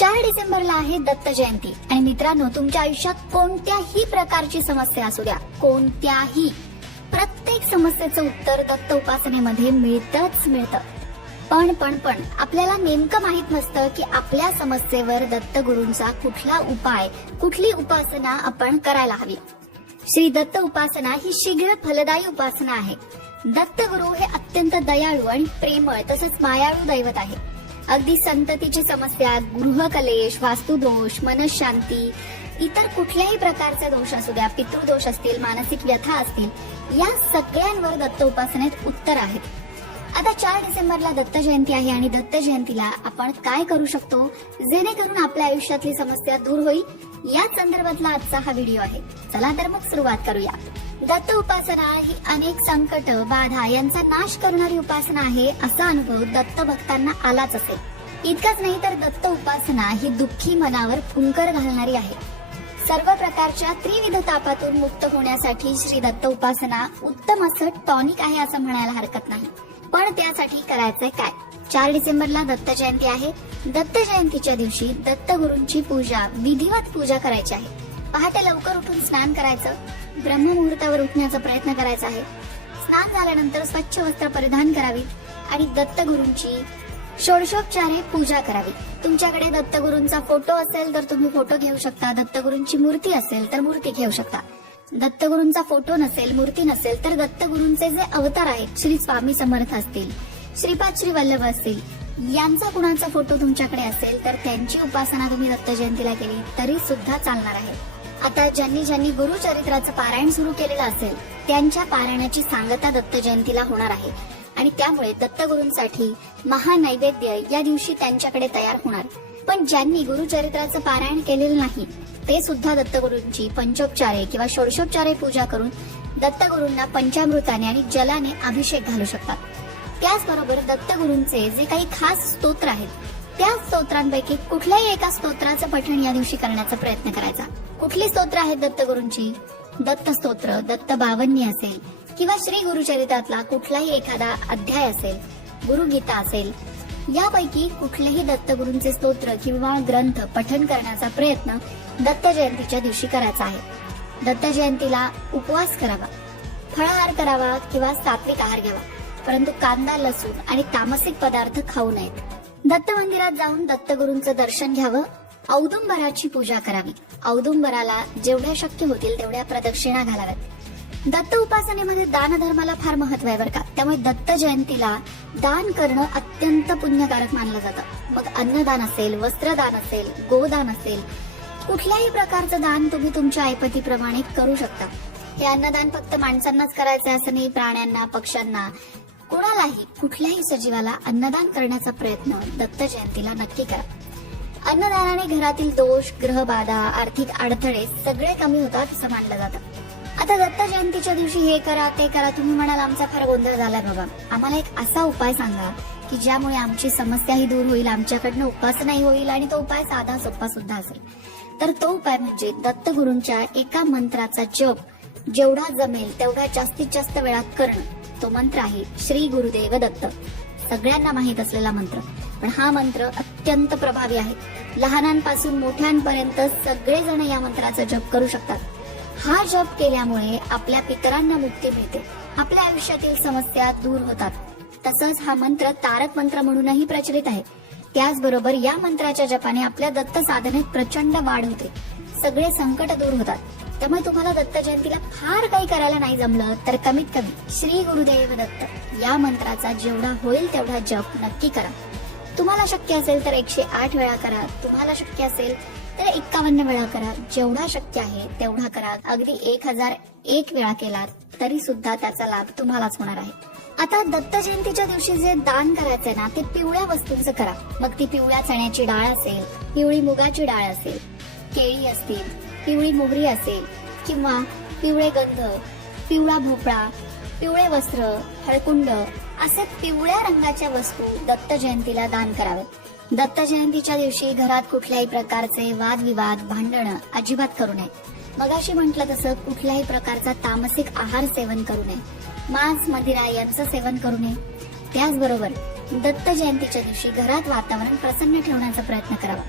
4 डिसेंबरला आहे दत्त जयंती आणि मित्रांनो, तुमच्या आयुष्यात कोणत्याही प्रकारची समस्या असू द्या, कोणत्याही, प्रत्येक समस्येचं उत्तर दत्त उपासनेमध्ये मिळतं. पण आपल्याला नेमकं माहित नसतं की आपल्या समस्येवर दत्त गुरूंचा कुठला उपाय, कुठली उपासना आपण करायला हवी. श्री दत्त उपासना ही शीघ्र फलदायी उपासना आहे. दत्त गुरु हे अत्यंत दयाळू आणि प्रेमळ तसंच मायाळू दैवत आहे. अगदी संततीची समस्या, गृहकलेश, वास्तुदोष, मनशांती, इतर कुठल्याही प्रकारचे दोष असू द्या, पितृदोष असतील, मानसिक व्यथा असतील, या सगळ्यांवर दत्त उपासनेत उत्तर आहेत. आता 4 डिसेंबरला दत्त जयंती आहे आणि दत्त जयंतीला आपण काय करू शकतो जेणेकरून आपल्या आयुष्यातली समस्या दूर होईल, या संदर्भातला आजचा हा व्हिडिओ आहे. चला तर मग सुरुवात करूया. दत्त उपासना ही अनेक संकट, बाधा यांचा नाश करणारी उपासना आहे असा अनुभव दत्त भक्तांना आलाच असेल. इतकंच नाही तर दत्त उपासना ही दुःखी मनावर फुंकर घालणारी आहे. सर्व प्रकारच्या त्रिविध तापातून मुक्त होण्यासाठी श्री दत्त उपासना उत्तम असं टॉनिक आहे असं म्हणायला हरकत नाही. पण त्यासाठी करायचंय काय? 4 डिसेंबरला दत्त जयंती आहे. दत्त जयंतीच्या दिवशी दत्त गुरूंची पूजा, विधिवत पूजा करायची आहे. पहाटे लवकर उठून स्नान करायचं, ब्रह्ममुहूर्तावर उठण्याचा प्रयत्न करायचा आहे. स्नान झाल्यानंतर स्वच्छ वस्त्र परिधान करावीत आणि दत्त गुरूंची षोडशोपचारे पूजा करावी. तुमच्याकडे दत्तगुरूंचा फोटो असेल तर तुम्ही फोटो घेऊ शकता, दत्तगुरूंची मूर्ती असेल तर मूर्ती घेऊ शकता. दत्तगुरूंचा फोटो नसेल, मूर्ती नसेल तर दत्तगुरूंचे जे अवतार आहेत, श्री स्वामी समर्थ असतील, श्रीपाद श्री वल्लभ असतील, यांचा कुणाचा फोटो तुमच्याकडे असेल तर त्यांची उपासना तुम्ही दत्त जयंतीला केली तरी सुद्धा चालणार आहे. आता ज्यांनी गुरुचरित्राचं पारायण सुरू केलेलं असेल त्यांच्या पारायणाची सांगता दत्त जयंतीला होणार आहे आणि त्यामुळे दत्तगुरूंसाठी महानैवेद्य या दिवशी त्यांच्याकडे तयार होणार. पण ज्यांनी गुरुचरित्राचं पारायण केलेलं नाही ते सुद्धा दत्तगुरूंची पंचोपचारे किंवा षोडशोपचारे पूजा करून दत्तगुरूंना पंचामृताने आणि जलाने अभिषेक घालू शकतात. त्याचबरोबर दत्तगुरूंचे जे काही खास स्तोत्र आहेत त्या स्तोत्रांपैकी कुठल्याही एका स्तोत्राचं पठण या दिवशी करण्याचा प्रयत्न करायचा. कुठली स्तोत्र आहेत दत्तगुरूंची? दत्त स्तोत्र, दत्त बावन्नी असेल किंवा श्री गुरुचरित्रातला कुठलाही एखादा अध्याय असेल, गुरुगीता असेल, यापैकी कुठलेही दत्तगुरूंचे स्तोत्र किंवा ग्रंथ पठण करण्याचा प्रयत्न दत्त जयंतीच्या दिवशी करायचा आहे. दत्त जयंतीला उपवास करावा, फळाहार करावा किंवा सात्विक आहार घ्यावा, परंतु कांदा, लसूण आणि तामसिक पदार्थ खाऊ नयेत. दत्त मंदिरात जाऊन दत्तगुरूंचं दर्शन घ्यावं. औदुंबराची पूजा करावी. औदुंबराला जेवढ्या शक्य होतील तेवढ्या प्रदक्षिणा घालाव्यात. दत्त उपासनेमध्ये दान धर्माला फार महत्व आहे बरं का. त्यामुळे दत्त जयंतीला दान करणं अत्यंत पुण्यकारक मानलं जातं. मग अन्नदान असेल, वस्त्रदान असेल, गोदान असेल, कुठल्याही प्रकारचं दान तुम्ही तुमच्या ऐपतीप्रमाणे करू शकता. हे अन्नदान फक्त माणसांनाच करायचं असं नाही, प्राण्यांना, पक्ष्यांना, कोणालाही, कुठल्याही सजीवाला अन्नदान करण्याचा प्रयत्न दत्त जयंतीला नक्की करा. अन्नदानाने घरातील दोष, ग्रहबाधा, आर्थिक अडथळे सगळे कमी होतात असं मानलं जातं. आता दत्त जयंतीच्या दिवशी हे करा, ते करा, तुम्ही म्हणाल आमचा फार गोंधळ झालाय बाबा, आम्हाला एक असा उपाय सांगा की ज्यामुळे आमची समस्याही दूर होईल, आमच्याकडनं उपासनाही होईल आणि तो उपाय साधा सोपा सुद्धा असेल. तर तो उपाय म्हणजे दत्तगुरूंच्या एका मंत्राचा जप जेवढा जमेल तेवढा जास्तीत जास्त वेळा करणं. तो मंत्र आहे श्री गुरुदेव दत्त. सगळ्यांना माहित असलेला मंत्र, पण हा मंत्र अत्यंत प्रभावी आहे. लहानांपासून मोठ्यांपर्यंत सगळेजण या मंत्राचा जप करू शकतात. हा जप केल्यामुळे आपल्या पितरांना मुक्ती मिळते, आपल्या आयुष्यातील समस्या दूर होतात. तसंच हा मंत्र तारक मंत्र म्हणूनही प्रचलित आहे. त्याचबरोबर या मंत्राच्या जपाने आपल्या दत्त साधनेत प्रचंड वाढ होते, सगळे संकट दूर होतात. त्यामुळे तुम्हाला दत्त जयंतीला फार काही करायला नाही जमलं तर कमीत कमी श्री गुरुदेव दत्त या मंत्राचा जेवढा होईल तेवढा जप नक्की करा. तुम्हाला शक्य असेल तर 108 वेळा करा, तुम्हाला शक्य असेल तर 51 वेळा करा, जेवढा शक्य आहे तेवढा करा. अगदी 1001 वेळा केला तरी सुद्धा त्याचा लाभ तुम्हालाच होणार आहे. आता दत्त जयंतीच्या दिवशी जे दान करायचंय ना ते पिवळ्या वस्तूंचं करा. मग ती पिवळ्या चण्याची डाळ असेल, पिवळी मुगाची डाळ असेल, केळी असतील, पिवळी मोहरी असेल किंवा पिवळे गंध, पिवळा भोपळा, पिवळे वस्त्र, हळकुंड असे पिवळ्या रंगाच्या वस्तू दत्त जयंतीला दान करावेत. दत्त जयंतीच्या दिवशी घरात कुठल्याही प्रकारचे वादविवाद, भांडणं अजिबात करू नये. मगाशी म्हटलं तसं कुठल्याही प्रकारचा तामसिक आहार सेवन करू नये, मांस, मदिरा यांचं सेवन करू नये. त्याचबरोबर दत्त जयंतीच्या दिवशी घरात वातावरण प्रसन्न ठेवण्याचा प्रयत्न करावा.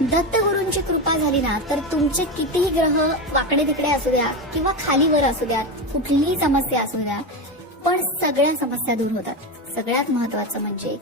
दत्तगुरूंची कृपा झाली ना तर तुमचे कितीही ग्रह वाकडे तिकडे असू द्या किंवा खालीवर असू द्या, कुठलीही समस्या असू द्या, पण सगळ्या समस्या दूर होतात. सगळ्यात महत्वाचं म्हणजे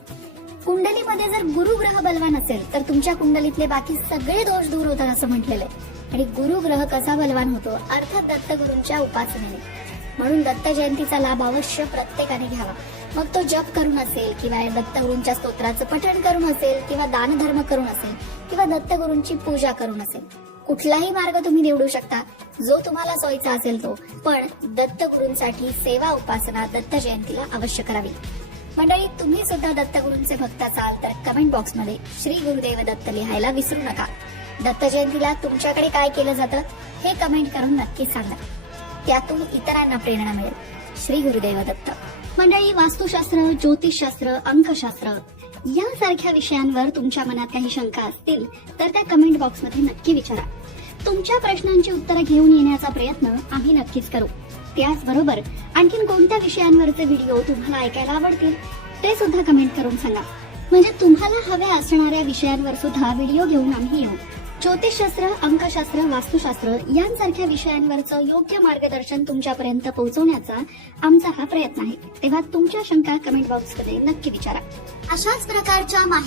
कुंडलीमध्ये जर गुरु ग्रह बलवान असेल तर तुमच्या कुंडलीतले बाकी सगळे दोष दूर होतात असं म्हटलेलं आहे. आणि गुरु ग्रह कसा बलवान होतो? अर्थात दत्तगुरूंच्या उपासनेने. म्हणून दत्त जयंतीचा लाभ अवश्य प्रत्येकाने घ्यावा. मग तो जप करून असेल किंवा दत्तगुरूंच्या स्तोत्राचं पठण करून असेल किंवा दानधर्म करून असेल किंवा दत्तगुरूंची पूजा करून असेल. कुठलाही मार्ग तुम्ही निवडू शकता जो तुम्हाला सोयीचा असेल तो. पण दत्तगुरूंसाठी सेवा उपासना दत्त जयंतीला अवश्य करावी. मंडळी, तुम्ही सुद्धा दत्तगुरूंचे भक्त असाल तर कमेंट बॉक्समध्ये श्री गुरुदेव दत्त लिहायला विसरू नका. दत्त जयंतीला तुमच्याकडे काय केलं जातं हे कमेंट करून नक्की सांगा. त्यातून इतरांना प्रेरणा मिळेल. श्री गुरुदेव दत्त. मंडळी, वास्तुशास्त्र, ज्योतिषशास्त्र, अंकशास्त्र यासारख्या विषयांवर तुमच्या मनात काही शंका असतील तर त्या कमेंट बॉक्समध्ये नक्की विचारा. तुमच्या प्रश्नांची उत्तरं घेऊन येण्याचा प्रयत्न आम्ही नक्कीच करू. त्याचबरोबर आणखीन कोणत्या विषयांवरचे व्हिडिओ तुम्हाला ऐकायला आवडतील ते सुद्धा कमेंट करून सांगा. म्हणजे तुम्हाला हव्या असणाऱ्या विषयांवर सुद्धा व्हिडिओ घेऊन आम्ही येऊ. ज्योतिषशास्त्र, अंकशास्त्र, वास्तुशास्त्र यांसारख्या विषयांवरचं योग्य मार्गदर्शन तुमच्यापर्यंत पोहोचवण्याचा आमचा हा प्रयत्न आहे. तेव्हा तुमच्या शंका कमेंट बॉक्समध्ये नक्की विचारा. अशाच प्रकारच्या माहिती